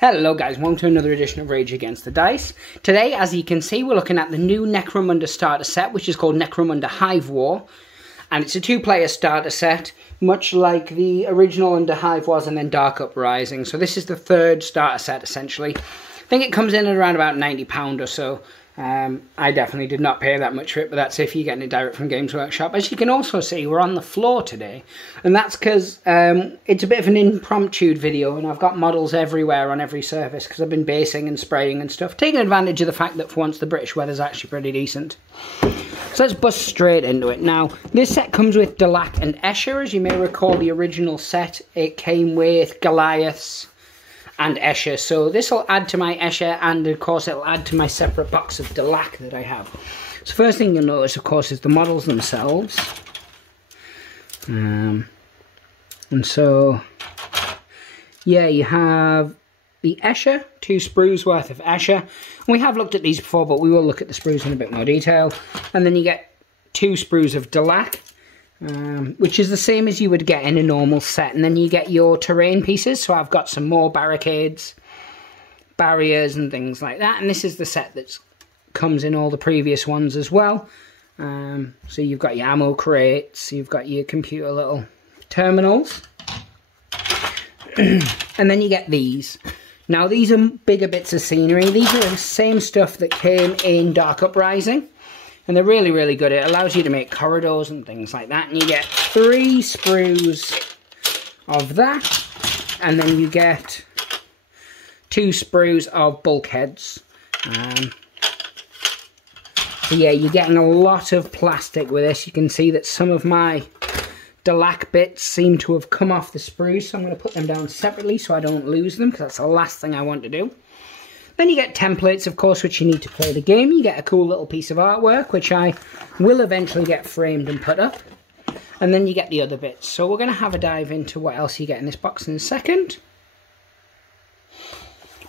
Hello guys, welcome to another edition of Rage Against the Dice. Today, as you can see, we're looking at the new Necromunda starter set, which is called Necromunda Hive War. And it's a two-player starter set, much like the original Under Hive was, and then Dark Uprising. So this is the third starter set, essentially. I think it comes in at around about £90 or so. I definitely did not pay that much for it, but that's if you're getting it direct from Games Workshop. As you can also see, we're on the floor today, and that's because it's a bit of an impromptu video, and I've got models everywhere on every surface because I've been basing and spraying and stuff, taking advantage of the fact that for once the British weather's actually pretty decent. So let's bust straight into it. Now, this set comes with Delac and Escher. As you may recall, the original set, it came with Goliaths and Escher, so this will add to my Escher, and of course it'll add to my separate box of Delac that I have. So first thing you'll notice, of course, is the models themselves. And so, yeah, you have the Escher, 2 sprues worth of Escher. And we have looked at these before, but we will look at the sprues in a bit more detail. And then you get 2 sprues of Delac, which is the same as you would get in a normal set. And then you get your terrain pieces. So I've got some more barricades, barriers and things like that. And this is the set that comes in all the previous ones as well. So you've got your ammo crates, you've got your computer little terminals. And then you get these. Now these are bigger bits of scenery. These are the same stuff that came in Dark Uprising. And they're really, really good. It allows you to make corridors and things like that. And you get 3 sprues of that. And then you get 2 sprues of bulkheads. So yeah, you're getting a lot of plastic with this. You can see that some of my Delac bits seem to have come off the sprues. So I'm going to put them down separately so I don't lose them, because that's the last thing I want to do. Then you get templates, of course, which you need to play the game. You get a cool little piece of artwork, which I will eventually get framed and put up. And then you get the other bits. So we're going to have a dive into what else you get in this box in a second.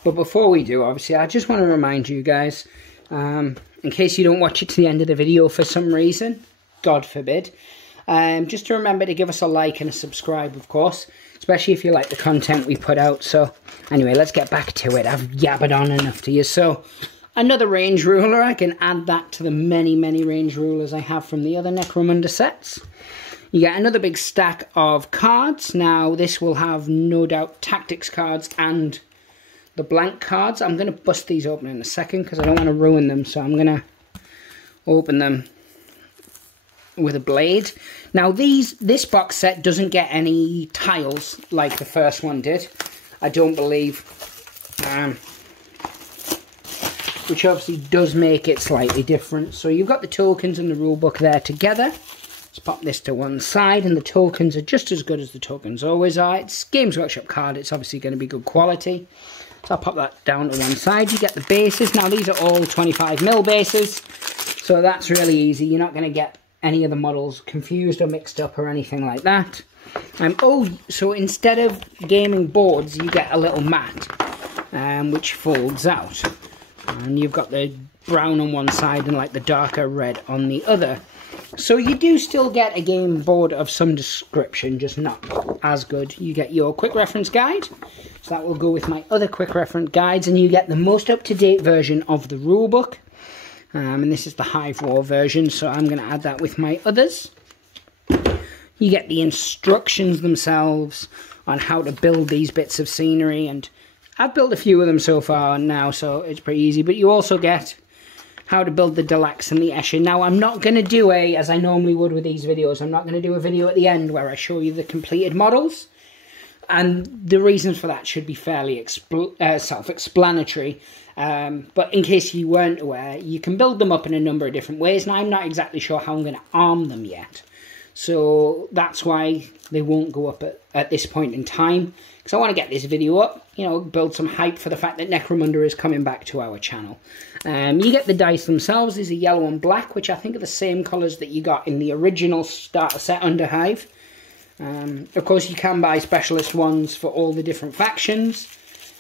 But before we do, obviously, I just want to remind you guys, in case you don't watch it to the end of the video for some reason, God forbid, just to remember to give us a like and a subscribe, of course, especially if you like the content we put out. So anyway, let's get back to it. I've yabbered on enough to you. So another range ruler. I can add that to the many, many range rulers I have from the other Necromunda sets. You get another big stack of cards. Now this will have no doubt tactics cards and the blank cards. I'm going to bust these open in a second because I don't want to ruin them. So I'm going to open them with a blade. Now this box set doesn't get any tiles like the first one did, I don't believe, which obviously does make it slightly different. So you've got the tokens and the rulebook there together. Let's pop this to one side, and the tokens are just as good as the tokens always are. It's Games Workshop card, it's obviously going to be good quality. So I'll pop that down to one side. You get the bases. Now these are all 25mm bases, so that's really easy. You're not going to get any of the models confused or mixed up or anything like that. Oh, so instead of gaming boards, you get a little mat, which folds out. And you've got the brown on one side and like the darker red on the other. So you do still get a game board of some description, just not as good. You get your quick reference guide. So that will go with my other quick reference guides. And you get the most up-to-date version of the rulebook. And this is the Hive War version, so I'm going to add that with my others. You get the instructions themselves on how to build these bits of scenery, and I've built a few of them so far now, so it's pretty easy. But you also get how to build the Delacs and the Escher. Now, I'm not going to do as I normally would with these videos, I'm not going to do a video at the end where I show you the completed models. And the reasons for that should be fairly self-explanatory. But in case you weren't aware, you can build them up in a number of different ways. And I'm not exactly sure how I'm going to arm them yet. So that's why they won't go up at this point in time. Because I want to get this video up, you know, build some hype for the fact that Necromunda is coming back to our channel. You get the dice themselves. These are yellow and black, which I think are the same colours that you got in the original starter set under Hive. Of course, you can buy specialist ones for all the different factions.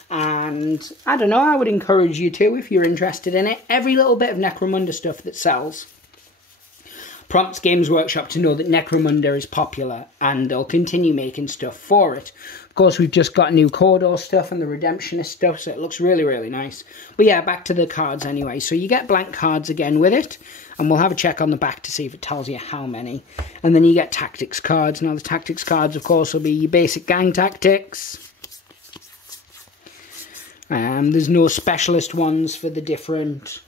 And I don't know, I would encourage you to if you're interested in it. Every little bit of Necromunda stuff that sells, prompts Games Workshop to know that Necromunda is popular, and they'll continue making stuff for it. Of course, we've just got new Cawdor stuff and the Redemptionist stuff, so it looks really, really nice. But yeah, back to the cards anyway. So you get blank cards again with it, and we'll have a check on the back to see if it tells you how many. And then you get tactics cards. Now the tactics cards, of course, will be your basic gang tactics. There's no specialist ones for the different...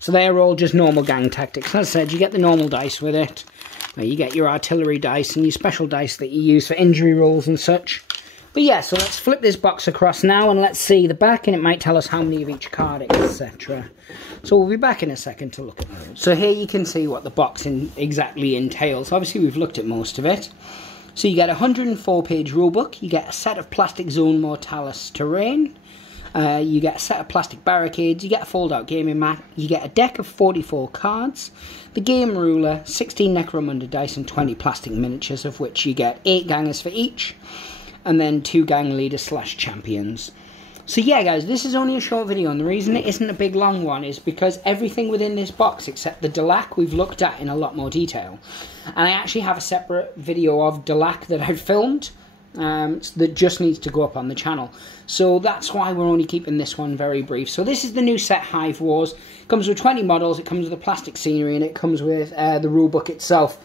So they're all just normal gang tactics. As I said, you get the normal dice with it. You get your artillery dice and your special dice that you use for injury rolls and such. But yeah, so let's flip this box across now and let's see the back, and it might tell us how many of each card, etc. So we'll be back in a second to look at those. So here you can see what the box exactly entails. Obviously we've looked at most of it. So you get a 104-page rulebook, you get a set of plastic Zone Mortalis terrain, you get a set of plastic barricades, you get a fold-out gaming mat, you get a deck of 44 cards, the game ruler, 16 Necromunda dice and 20 plastic miniatures, of which you get 8 gangers for each, and then 2 gang leaders / champions. So yeah guys, this is only a short video, and the reason it isn't a big long one is because everything within this box except the Delac we've looked at in a lot more detail. And I actually have a separate video of Delac that I've filmed that just needs to go up on the channel. So that's why we're only keeping this one very brief. So this is the new set Hive Wars. It comes with 20 models, it comes with the plastic scenery, and it comes with the rulebook itself.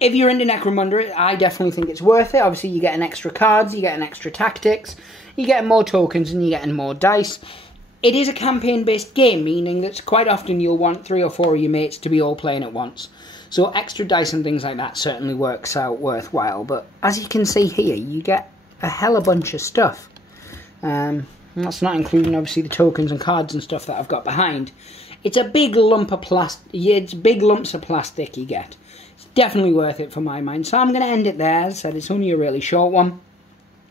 If you're into Necromunda, I definitely think it's worth it. Obviously you get an extra cards, you get an extra tactics, you get more tokens, and you're getting more dice. It is a campaign-based game, meaning that quite often you'll want 3 or 4 of your mates to be all playing at once. So extra dice and things like that certainly works out worthwhile. But as you can see here, you get a hella bunch of stuff. That's not including obviously the tokens and cards and stuff that I've got behind. It's a big lump of plastic. It's big lumps of plastic you get. It's definitely worth it for my mind. So I'm going to end it there. As I said, it's only a really short one.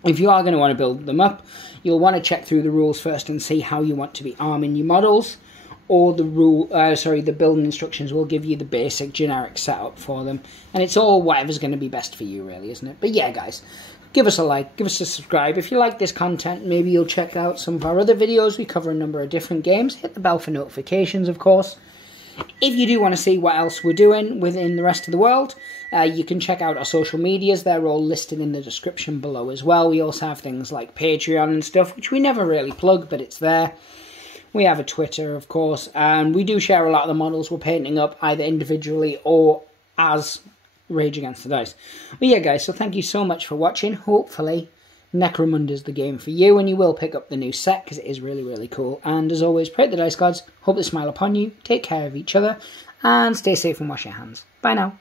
If you are going to want to build them up, you'll want to check through the rules first and see how you want to be arming your models. Or the the building instructions will give you the basic generic setup for them. And it's all whatever's going to be best for you, really, isn't it? But yeah, guys, give us a like, give us a subscribe. If you like this content, maybe you'll check out some of our other videos. We cover a number of different games. Hit the bell for notifications, of course. If you do want to see what else we're doing within the rest of the world, you can check out our social medias. They're all listed in the description below as well. We also have things like Patreon and stuff, which we never really plug, but it's there. We have a Twitter, of course, and we do share a lot of the models we're painting up, either individually or as Rage Against the Dice. But yeah, guys, so thank you so much for watching. Hopefully, Necromunda is the game for you, and you will pick up the new set, because it is really, really cool. And as always, pray the dice gods, hope they smile upon you, take care of each other, and stay safe and wash your hands. Bye now.